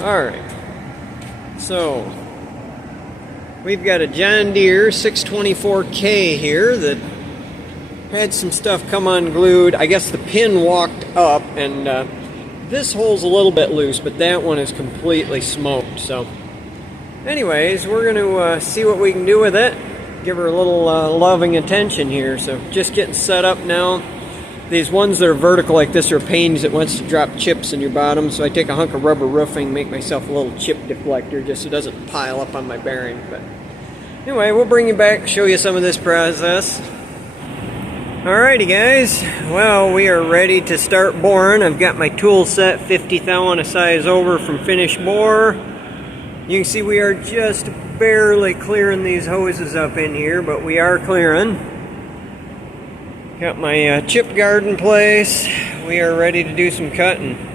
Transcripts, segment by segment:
Alright, so we've got a John Deere 624K here that had some stuff come unglued. I guess the pin walked up, and this hole's a little bit loose, but that one is completely smoked. So anyways, we're going to see what we can do with it. Give her a little loving attention here. So just getting set up now. These ones that are vertical like this are pains that wants to drop chips in your bottom, so I take a hunk of rubber roofing, make myself a little chip deflector just so it doesn't pile up on my bearing. But anyway, we'll bring you back, show you some of this process. Alrighty guys, well, we are ready to start boring. I've got my tool set 50 thou a size over from finished bore. You can see we are just barely clearing these hoses up in here, but we are clearing. Got my chip guard in place. We are ready to do some cutting.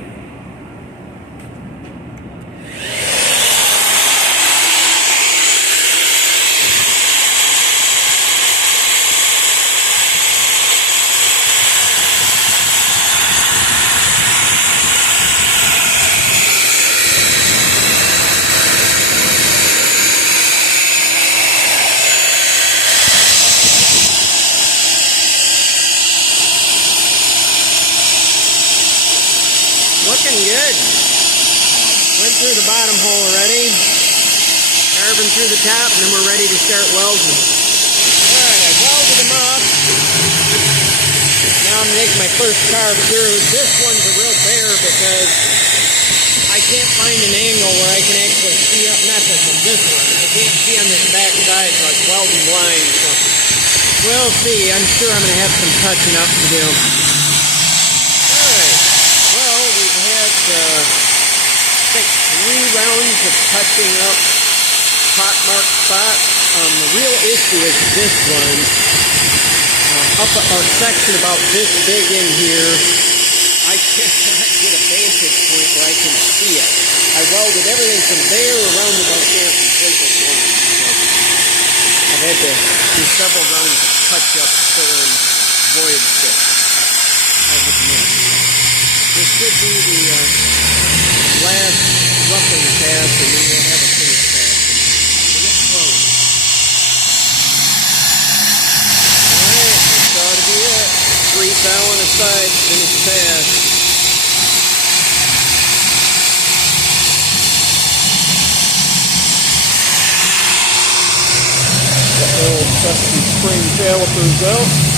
Looking good. Went through the bottom hole already. Carving through the top, and then we're ready to start welding. Alright, I welded them up. Now I'm making my first carve through. This one's a real bear because I can't find an angle where I can actually see up. Not this one. I can't see on this back side, so it's welding blind. So we'll see. I'm sure I'm going to have some touching up to do. I think 3 rounds of touching up pockmark spots. The real issue is this one. Up a section about this big in here, I cannot get a vantage point where I can see it. I welded everything from there around about there completely blind. So I've had to do several rounds of touch-up to fill in voids that I have missed. This should be the last roughing pass, and then we'll have a finished pass. We'll get close. Alright, this ought to be it. 3 thou on a side, finished pass. Got the old trusty spring calipers out.